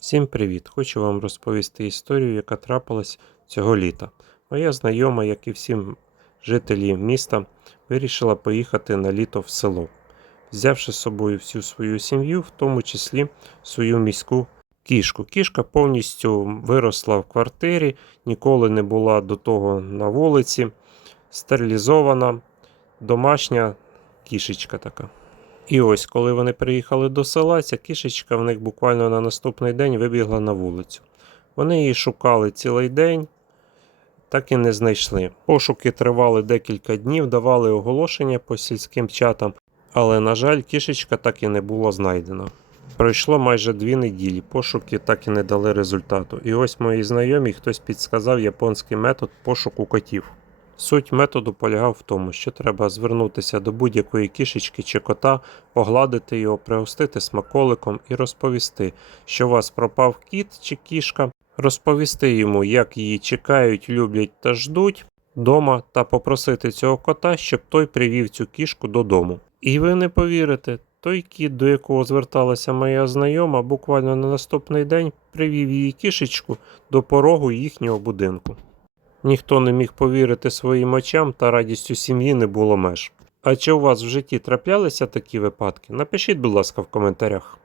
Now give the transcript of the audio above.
Всім привіт! Хочу вам розповісти історію, яка трапилась цього літа. Моя знайома, як і всі жителі міста, вирішила поїхати на літо в село, взявши з собою всю свою сім'ю, в тому числі свою міську кішку. Кішка повністю виросла в квартирі, ніколи не була до того на вулиці, стерилізована, домашня кішечка така. І ось, коли вони приїхали до села, ця кішечка в них буквально на наступний день вибігла на вулицю. Вони її шукали цілий день, так і не знайшли. Пошуки тривали декілька днів, давали оголошення по сільським чатам, але, на жаль, кішечка так і не була знайдена. Пройшло майже дві неділі, пошуки так і не дали результату. І ось моїй знайомій хтось підсказав японський метод пошуку котів. Суть методу полягав в тому, що треба звернутися до будь-якої кішечки чи кота, погладити його, пригостити смаколиком і розповісти, що у вас пропав кіт чи кішка, розповісти йому, як її чекають, люблять та ждуть дома, та попросити цього кота, щоб той привів цю кішку додому. І ви не повірите, той кіт, до якого зверталася моя знайома, буквально на наступний день привів її кішечку до порогу їхнього будинку. Ніхто не міг повірити своїм очам та радістю сім'ї не було меж. А чи у вас в житті траплялися такі випадки? Напишіть, будь ласка, в коментарях.